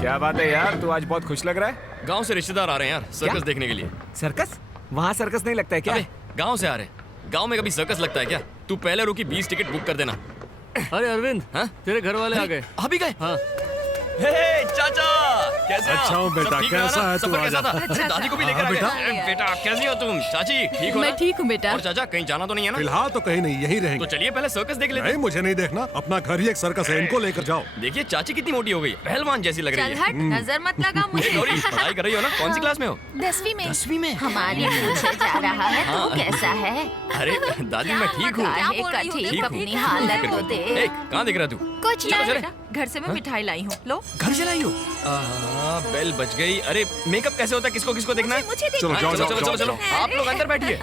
क्या बात है यार, तू आज बहुत खुश लग रहा है। गांव से रिश्तेदार आ रहे हैं यार सर्कस देखने के लिए। सर्कस? वहाँ सर्कस नहीं लगता है क्या? अबे गांव से आ रहे हैं, गांव में कभी सर्कस लगता है क्या? तू पहले रुकी 20 टिकट बुक कर देना। अरे अरविंद, हाँ? तेरे घर वाले आ गए। अभी गए? हाँ। हे चाचा, कैसे अच्छा हूँ बेटा, कैसा है तू? सफर कैसा था? आजा। अरे दादी को भी लेकर आ बेटा। गए। बेटा कैसी हो तुम? चाची ठीक हो ना? मैं ठीक हूँ बेटा। और चाचा कहीं जाना तो नहीं है ना? फिलहाल तो कहीं नहीं, यहीं तो रहेंगे। चलिए पहले सर्कस देख लेते नहीं, हैं। मुझे नहीं देखना, अपना घर ही एक सर्कस है, इनको लेकर जाओ। देखिए चाची कितनी मोटी हो गई, पहलवान जैसी लग रही चल है। हट, नजर मत लगा मुझे। गौरी पढ़ाई कर रही हो ना? कौन सी क्लास में हो? 10वीं में। 10वीं में? हमारी पूछे जा रहा है तू कैसा है? अरे दादी मैं ठीक हूँ। काहे का ठीक अपनी हालत को देख। कहाँ देख रहा तू? कुछ चलो, नहीं चले। बेटा, घर से मैं मिठाई लाई हूँ, लो। घर चलाई हो? बेल बज गई। अरे मेकअप कैसे होता है? किसको किसको देखना है? मुझे चलो, हाँ, जाओ, चलो जाओ, चलो चलो जाओ। आप लोग अंदर बैठिए।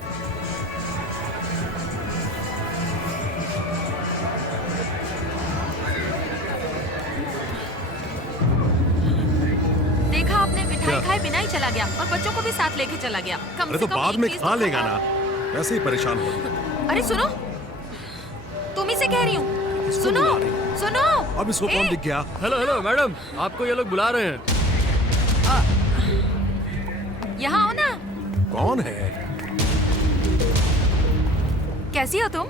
देखा आपने, मिठाई खाए बिना ही चला गया और बच्चों को भी साथ लेके चला गया। कम अरे से तो कम बाद एक में चीज खा तो लेगा खाओ। ना, वैसे ही परेशान हो। अरे सुनो, तुम ही से कह रही हूँ। सुनो बुला रही? सुनो। अब इसको कौन दिख गया? हेलो हेलो मैडम, आपको ये लोग बुला रहे हैं। यहाँ आओ ना। कौन है? कैसी हो तुम?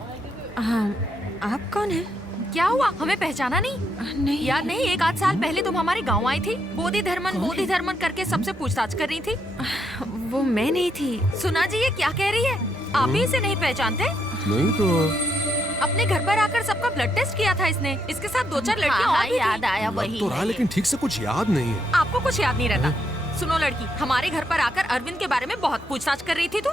आप कौन है? क्या हुआ, हमें पहचाना नहीं? नहीं। याद नहीं, 1 आध साल पहले तुम हमारे गांव आई थी, बोधि धर्मन करके सबसे पूछताछ कर रही थी। वो मैं नहीं थी। सुना जी, ये क्या कह रही है? आप ही इसे नहीं पहचानते? नहीं तो। अपने घर पर आकर सबका ब्लड टेस्ट किया था इसने। इसके साथ 2-4 लड़कियां और भी याद आया लग तो रहा है, लेकिन ठीक से कुछ याद नहीं है। आपको कुछ याद नहीं रहता। सुनो लड़की, हमारे घर पर आकर अरविंद के बारे में बहुत पूछताछ कर रही थी तू।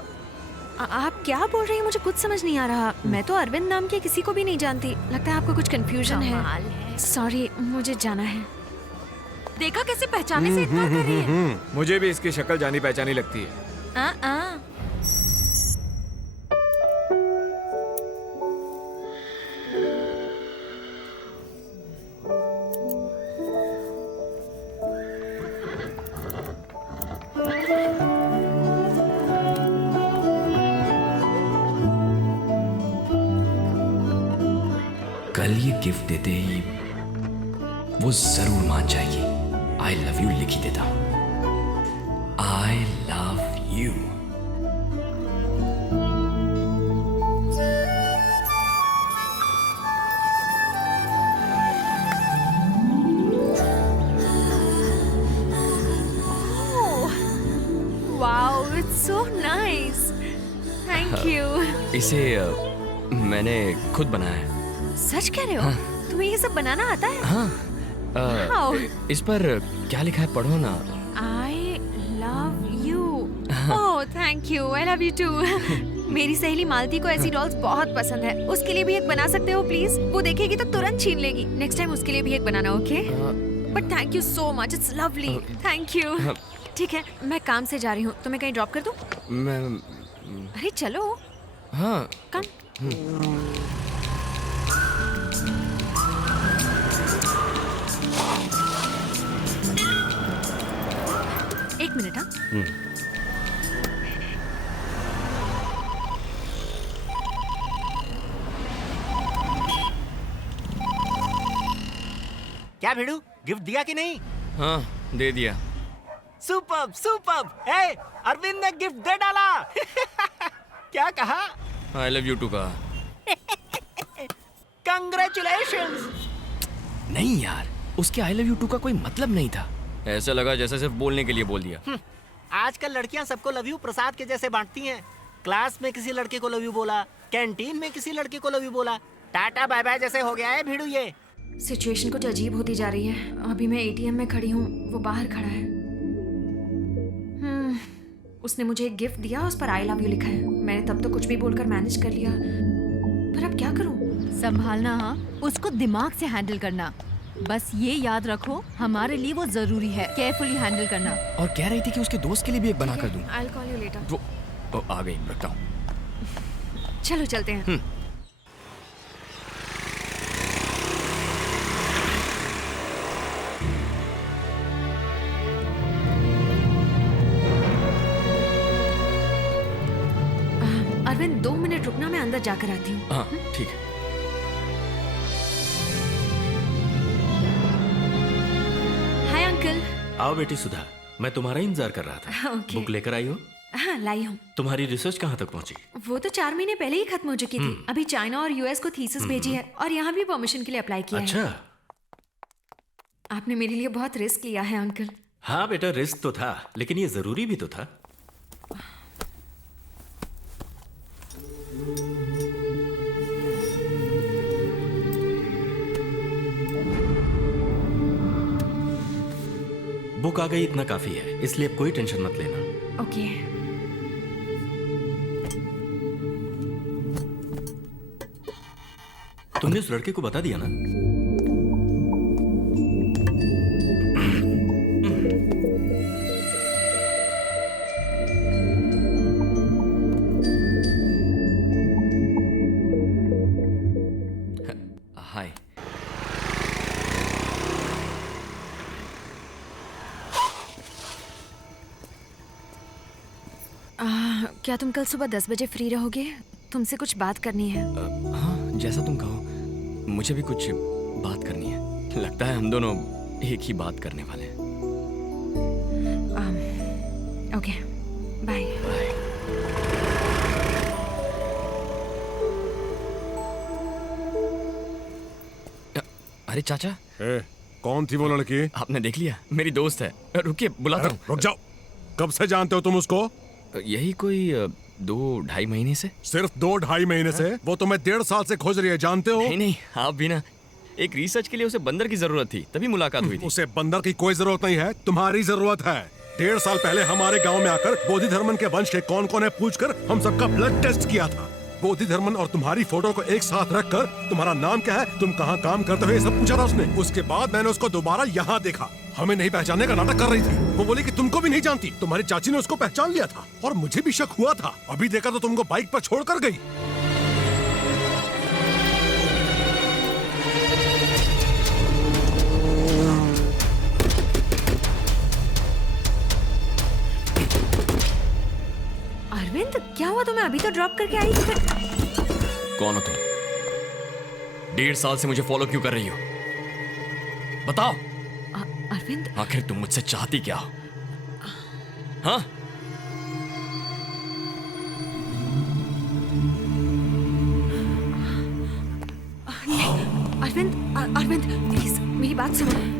आप क्या बोल रही हैं? मुझे कुछ समझ नहीं आ रहा। मैं तो अरविंद नाम के किसी को भी नहीं जानती। लगता है आपको कुछ कंफ्यूजन है। सॉरी, मुझे जाना है। देखा कैसे पहचाने से इतना कर रही है। मुझे भी इसकी शक्ल जानी पहचानी लगती है। कल ये गिफ्ट देते ही वो जरूर मान जाएगी। आई लव यू लिख ही देता हूँ। I love you. Wow, it's so nice. Thank you. इसे मैंने खुद बनाया है। सच कह रहे हो? तुम्हें ये सब बनाना आता है? हाँ। Wow. इस पर क्या लिखा है पढ़ो ना। I love you. Oh, thank you. I love you too. मेरी सहेली मालती को ऐसी डॉल्स बहुत पसंद है। उसके लिए भी एक बना सकते हो प्लीज? वो देखेगी तो तुरंत छीन लेगी। नेक्स्ट टाइम उसके लिए भी एक बनाना, okay? But thank you so much, it's lovely. Thank you. ठीक है, मैं काम से जा रही हूँ, तुम्हें कहीं ड्रॉप कर दूँ? मैं अरे चलो, हाँ कम। एक मिनट। हाँ, क्या भिड़ू, गिफ्ट दिया कि नहीं? हाँ दे दिया। Superb superb. हे, अरविंद ने गिफ्ट दे डाला। क्या कहा? आई लव यू टू कहा। कंग्रेचुलेशंस। नहीं यार, उसके आई लव यू टू का कोई मतलब नहीं था। ऐसा लगा जैसे सिर्फ बोलने के लिए बोल दिया। आजकल लड़कियां सबको लव यू प्रसाद के जैसे बांटती हैं। क्लास में किसी लड़के को लव यू बोला, कैंटीन में किसी लड़के को लव यू बोला, टाटा बाय बाय जैसे हो गया है भिड़ू ये। सिचुएशन कुछ अजीब होती जा रही है। अभी मैं एटीएम में खड़ी हूँ, वो बाहर खड़ा है। उसने मुझे एक गिफ्ट दिया, उस पर आई लव यू लिखा है। मैंने तब तो कुछ भी बोलकर मैनेज कर लिया, पर अब क्या करूँ? संभालना, हाँ, उसको दिमाग से हैंडल करना। बस ये याद रखो, हमारे लिए वो जरूरी है। केयरफुली हैंडल करना। और कह रही थी कि उसके दोस्त के लिए भी एक बना कर दूं। I'll call you later. वो आ गई, रखता हूँ। चलो चलते हैं। अरविंद 2 मिनट रुकना, मैं अंदर जाकर आती हूँ। हाँ ठीक है। आओ बेटी सुधा, मैं तुम्हारा ही इंतजार कर रहा था। ओके। बुक लेकर आई हो? हाँ लाई हूँ। तुम्हारी रिसर्च कहाँ तक पहुंची? वो तो 4 महीने पहले ही खत्म हो चुकी थी। अभी चाइना और यूएस को थीसिस भेजी है और यहाँ भी परमिशन के लिए अप्लाई किया है। अच्छा। आपने मेरे लिए बहुत रिस्क लिया है अंकल। हाँ बेटा, रिस्क तो था, लेकिन ये जरूरी भी तो था। बुक आ गई, इतना काफी है, इसलिए अब कोई टेंशन मत लेना। ओके। तुमने उस लड़के को बता दिया ना? हाय। क्या तुम कल सुबह 10 बजे फ्री रहोगे? तुमसे कुछ बात करनी है। हाँ, जैसा तुम कहो। मुझे भी कुछ बात करनी है। लगता है हम दोनों एक ही बात करने वाले हैं। Okay, bye. अरे चाचा, कौन थी वो लड़की? आपने देख लिया? मेरी दोस्त है। रुकिए, बुलाता हूँ। रुक जाओ। कब से जानते हो तुम उसको? यही कोई 2-2.5 महीने से। सिर्फ 2-2.5 महीने से? वो तुम्हें 1.5 साल से खोज रही है, जानते हो? नहीं, आप भी ना। एक रिसर्च के लिए उसे बंदर की जरूरत थी, तभी मुलाकात हुई थी। उसे बंदर की कोई जरूरत नहीं है, तुम्हारी जरूरत है। 1.5 साल पहले हमारे गांव में आकर बोधि धर्मन के वंश के कौन कौन है पूछकर हम सबका ब्लड टेस्ट किया था। बोधि धर्मन और तुम्हारी फोटो को एक साथ रखकर तुम्हारा नाम क्या है, तुम कहाँ काम करते हो, ये सब पूछा था उसने। उसके बाद मैंने उसको दोबारा यहाँ देखा। हमें नहीं पहचानने का नाटक कर रही थी। वो बोली कि तुमको भी नहीं जानती। तुम्हारी चाची ने उसको पहचान लिया था और मुझे भी शक हुआ था। अभी देखा तो तुमको बाइक पर छोड़कर गई। अरविंद, क्या हुआ तुम्हें? अभी तो ड्रॉप करके आई थी। कौन हो तुम? 1.5 साल से मुझे फॉलो क्यों कर रही हो? बताओ। अरविंद, आखिर तुम मुझसे चाहती क्या हो? हाँ? अरविंद, अरविंद प्लीज मेरी बात सुनो।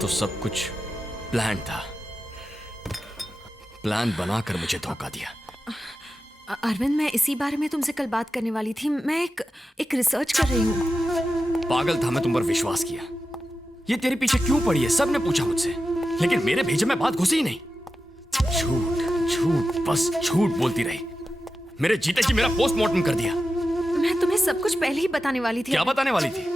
तो सब कुछ प्लान था। प्लान बनाकर मुझे धोखा दिया। अरविंद, मैं इसी बारे में तुमसे कल बात करने वाली थी। मैं एक रिसर्च कर रही हूँ। पागल था मैं तुम पर विश्वास किया। ये तेरे पीछे क्यों पड़ी है, सबने पूछा मुझसे, लेकिन मेरे भेजे में बात घुसी ही नहीं। झूठ झूठ बस झूठ बोलती रही। मेरे जीते जी मेरा पोस्टमार्टम कर दिया। मैं तुम्हें सब कुछ पहले ही बताने वाली थी। क्या बताने वाली थी?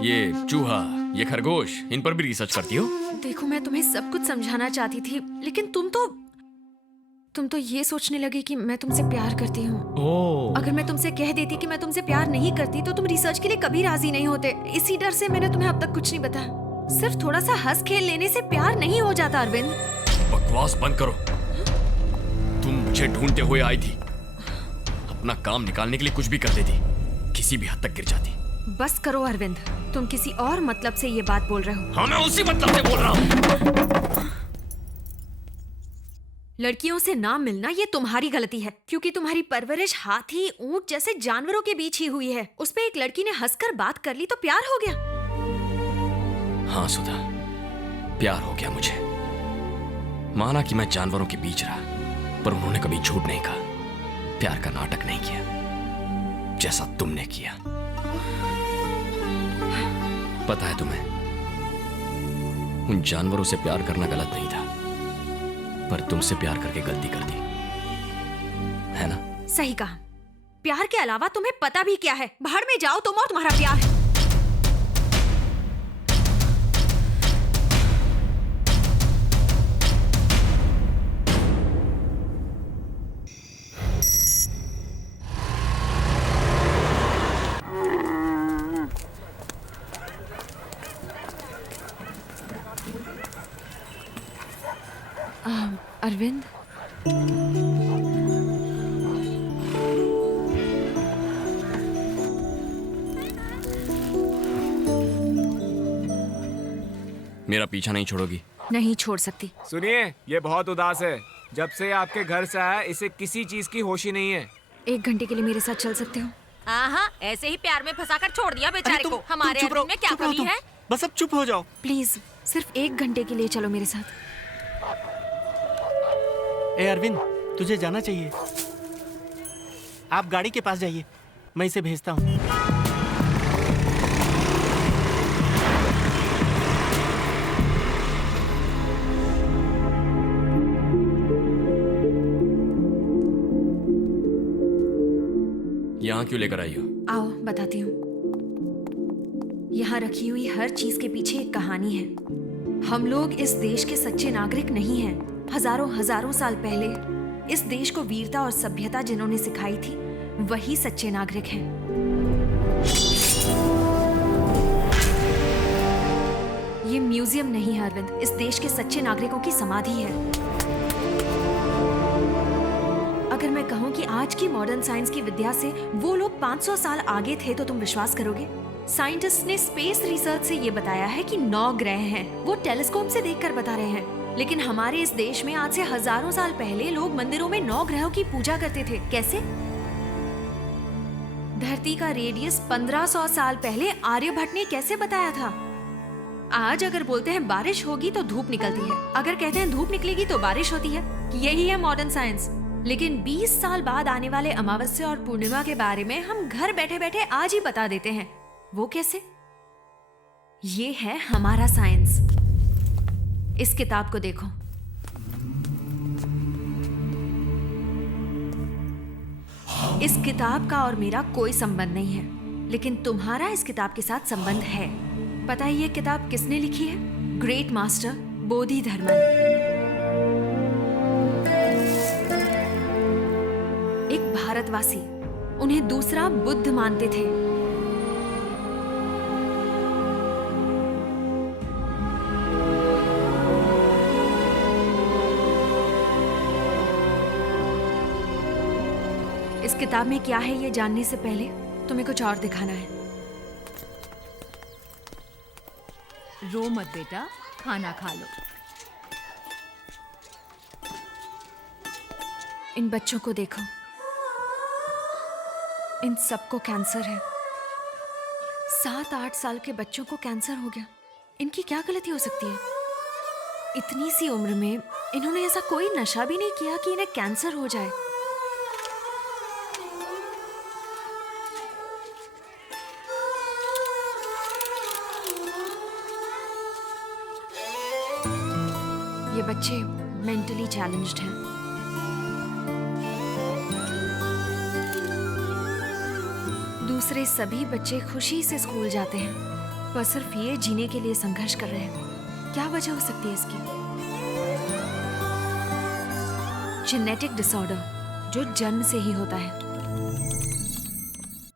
ये चूहा, ये खरगोश, इन पर भी रिसर्च करती हो? देखो, मैं तुम्हें सब कुछ समझाना चाहती थी, लेकिन तुम तो ये सोचने लगी कि मैं तुमसे प्यार करती हूँ। अगर मैं तुमसे कह देती कि मैं तुमसे प्यार नहीं करती तो तुम रिसर्च के लिए कभी राजी नहीं होते। इसी डर से मैंने तुम्हें अब तक कुछ नहीं बताया। सिर्फ थोड़ा सा हंस खेल लेने से प्यार नहीं हो जाता अरविंद। बकवास बंद करो। तुम मुझे ढूंढते हुए आई थी। अपना काम निकालने के लिए कुछ भी कर देती, किसी भी हद तक गिर जाती। बस करो अरविंद, तुम किसी और मतलब से ये बात बोल रहे हो। हाँ, मैं उसी मतलब से बोल रहा हूँ। लड़कियों से ना मिलना ये तुम्हारी गलती है, क्योंकि तुम्हारी परवरिश हाथी, ऊंट जैसे जानवरों के बीच ही हुई है। उस पे एक लड़की ने हंसकर बात कर ली तो प्यार हो गया। हाँ सुधा, प्यार हो गया मुझे। माना कि मैं जानवरों के बीच रहा, पर उन्होंने कभी झूठ नहीं कहा, प्यार का नाटक नहीं किया जैसा तुमने किया। पता है तुम्हें, उन जानवरों से प्यार करना गलत नहीं था, पर तुमसे प्यार करके गलती कर दी, है ना? सही कहा। प्यार के अलावा तुम्हें पता भी क्या है? भाड़ में जाओ तुम और तुम्हारा प्यार। अरविंद, मेरा पीछा नहीं छोड़ोगी? नहीं छोड़ सकती। सुनिए, ये बहुत उदास है। जब से आपके घर से आया इसे किसी चीज की होश ही नहीं है। 1 घंटे के लिए मेरे साथ चल सकते हो? हाँ, ऐसे ही प्यार में फंसाकर छोड़ दिया बेचारे को। हमारे अरविंद में क्या कमी है? बस अब चुप हो जाओ। प्लीज सिर्फ 1 घंटे के लिए चलो मेरे साथ। ए अरविंद, तुझे जाना चाहिए। आप गाड़ी के पास जाइए, मैं इसे भेजता हूँ। यहाँ क्यों लेकर आई हो? आओ बताती हूँ। यहाँ रखी हुई हर चीज के पीछे एक कहानी है। हम लोग इस देश के सच्चे नागरिक नहीं हैं। हजारों साल पहले इस देश को वीरता और सभ्यता जिन्होंने सिखाई थी, वही सच्चे नागरिक हैं। ये म्यूजियम नहीं है अरविंद, इस देश के सच्चे नागरिकों की समाधि है। अगर मैं कहूँ कि आज की मॉडर्न साइंस की विद्या से वो लोग 500 साल आगे थे तो तुम विश्वास करोगे? साइंटिस्ट ने स्पेस रिसर्च से ये बताया है कि 9 ग्रह हैं। वो टेलीस्कोप से देखकर बता रहे हैं। लेकिन हमारे इस देश में आज से हजारों साल पहले लोग मंदिरों में 9 ग्रहों की पूजा करते थे। कैसे? धरती का रेडियस 1500 साल पहले आर्यभट्ट ने कैसे बताया था? आज अगर बोलते हैं बारिश होगी तो धूप निकलती है, अगर कहते हैं धूप निकलेगी तो बारिश होती है। यही है मॉडर्न साइंस। लेकिन 20 साल बाद आने वाले अमावस्या और पूर्णिमा के बारे में हम घर बैठे बैठे आज ही बता देते हैं। वो कैसे? ये है हमारा साइंस। इस किताब को देखो। इस किताब का और मेरा कोई संबंध नहीं है, लेकिन तुम्हारा इस किताब के साथ संबंध है। पता है ये किताब किसने लिखी है? ग्रेट मास्टर बोधि धर्मन। एक भारतवासी, उन्हें दूसरा बुद्ध मानते थे। इस किताब में क्या है ये जानने से पहले तुम्हें कुछ और दिखाना है। रो मत बेटा, खाना खा लो। इन बच्चों को देखो, इन सबको कैंसर है। 7-8 साल के बच्चों को कैंसर हो गया। इनकी क्या गलती हो सकती है? इतनी सी उम्र में इन्होंने ऐसा कोई नशा भी नहीं किया कि इन्हें कैंसर हो जाए। ये बच्चे मेंटली चैलेंज्ड हैं। दूसरे सभी बच्चे खुशी से स्कूल जाते हैं, पर सिर्फ ये जीने के लिए संघर्ष कर रहे हैं। क्या वजह हो सकती है इसकी? जेनेटिक डिसऑर्डर, जो जन्म से ही होता है।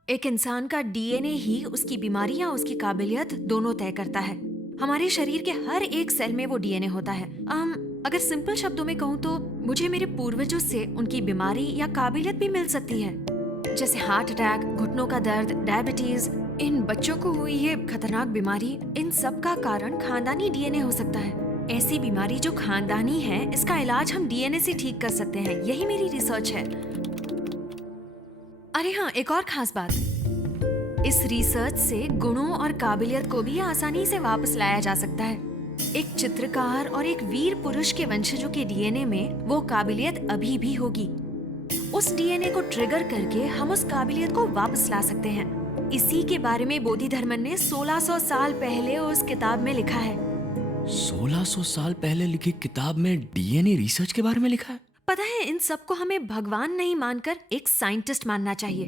एक इंसान का डीएनए ही उसकी बीमारी या उसकी काबिलियत दोनों तय करता है। हमारे शरीर के हर एक सेल में वो डीएनए होता है। अगर सिंपल शब्दों में कहूँ तो मुझे मेरे पूर्वजों से उनकी बीमारी या काबिलियत भी मिल सकती है, जैसे हार्ट अटैक, घुटनों का दर्द, डायबिटीज। इन बच्चों को हुई ये खतरनाक बीमारी, इन सब का कारण खानदानी डीएनए हो सकता है। ऐसी बीमारी जो खानदानी है, इसका इलाज हम डीएनए से ठीक कर सकते हैं। यही मेरी रिसर्च है। अरे हाँ, एक और खास बात, इस रिसर्च से गुणों और काबिलियत को भी आसानी से वापस लाया जा सकता है। एक चित्रकार और एक वीर पुरुष के वंशजों के डीएनए में वो काबिलियत अभी भी होगी। उस डीएनए को ट्रिगर करके हम उस काबिलियत को वापस ला सकते हैं। इसी के बारे में बोधि धर्मन ने 1600 साल पहले उस किताब में लिखा है। 1600 साल पहले लिखी किताब में डीएनए रिसर्च के बारे में लिखा है? पता है, इन सबको हमें भगवान नहीं मानकर एक साइंटिस्ट मानना चाहिए।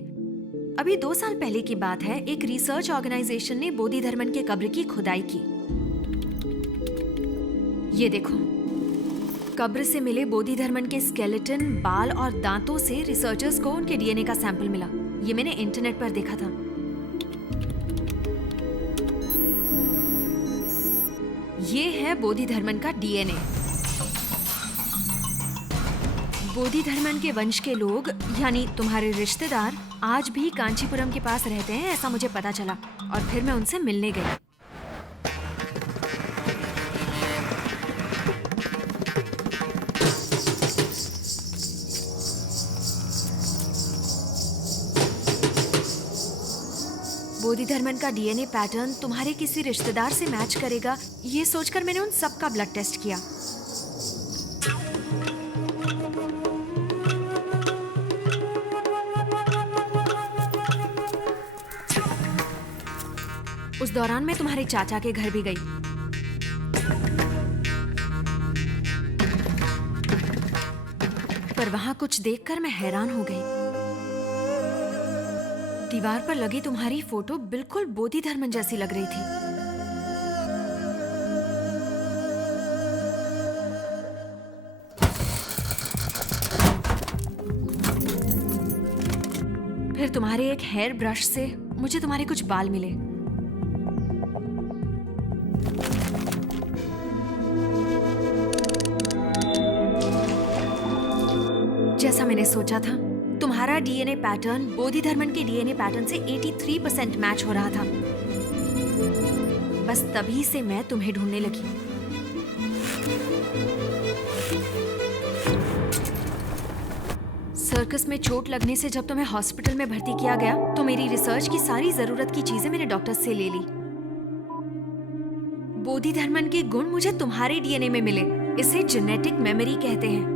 अभी 2 साल पहले की बात है, एक रिसर्च ऑर्गेनाइजेशन ने बोधि धर्मन के कब्र की खुदाई की। ये देखो, कब्र से मिले बोधि धर्मन के स्केलेटन, बाल और दांतों से रिसर्चर्स को उनके डीएनए का सैंपल मिला। ये मैंने इंटरनेट पर देखा था। ये है बोधि धर्मन का डीएनए। बोधि धर्मन के वंश के लोग यानी तुम्हारे रिश्तेदार आज भी कांचीपुरम के पास रहते हैं, ऐसा मुझे पता चला और फिर मैं उनसे मिलने गई। बोधि धर्मन का डीएनए पैटर्न तुम्हारे किसी रिश्तेदार से मैच करेगा, ये सोचकर मैंने उन सब का ब्लड टेस्ट किया। उस दौरान मैं तुम्हारे चाचा के घर भी गई। पर वहां कुछ देखकर मैं हैरान हो गई। दीवार पर लगी तुम्हारी फोटो बिल्कुल बोधि धर्मन जैसी लग रही थी। फिर तुम्हारे एक हेयर ब्रश से मुझे तुम्हारे कुछ बाल मिले। जैसा मैंने सोचा था, तुम्हारा डीएनए पैटर्न बोधि धर्मन के डीएनए पैटर्न से 83% मैच हो रहा था। बस तभी से मैं तुम्हें ढूंढने लगी। सर्कस में चोट लगने से जब तुम्हें हॉस्पिटल में भर्ती किया गया तो मेरी रिसर्च की सारी जरूरत की चीजें मैंने डॉक्टर से ले ली। बोधि धर्मन के गुण मुझे तुम्हारे डीएनए में मिले। इसे जेनेटिक मेमोरी कहते हैं।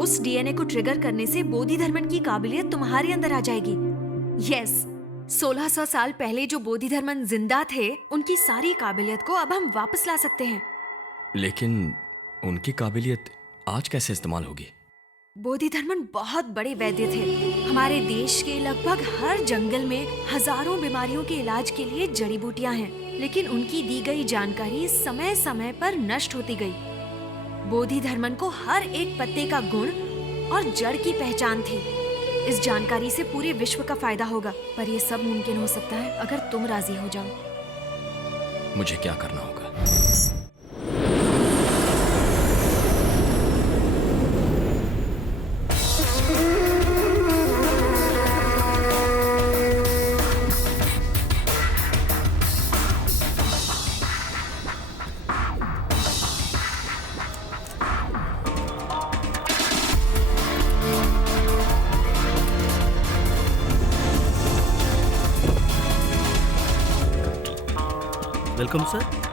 उस डीएनए को ट्रिगर करने से बोधि धर्मन की काबिलियत तुम्हारे अंदर आ जाएगी। यस, 1600 साल पहले जो बोधि धर्मन जिंदा थे, उनकी सारी काबिलियत को अब हम वापस ला सकते हैं। लेकिन उनकी काबिलियत आज कैसे इस्तेमाल होगी? बोधि धर्मन बहुत बड़े वैद्य थे। हमारे देश के लगभग हर जंगल में हजारों बीमारियों के इलाज के लिए जड़ी बूटियां हैं, लेकिन उनकी दी गई जानकारी समय समय पर नष्ट होती गई। बोधि धर्मन को हर एक पत्ते का गुण और जड़ की पहचान थी। इस जानकारी से पूरे विश्व का फायदा होगा, पर यह सब मुमकिन हो सकता है अगर तुम राजी हो जाओ। मुझे क्या करना होगा? Welcome sir.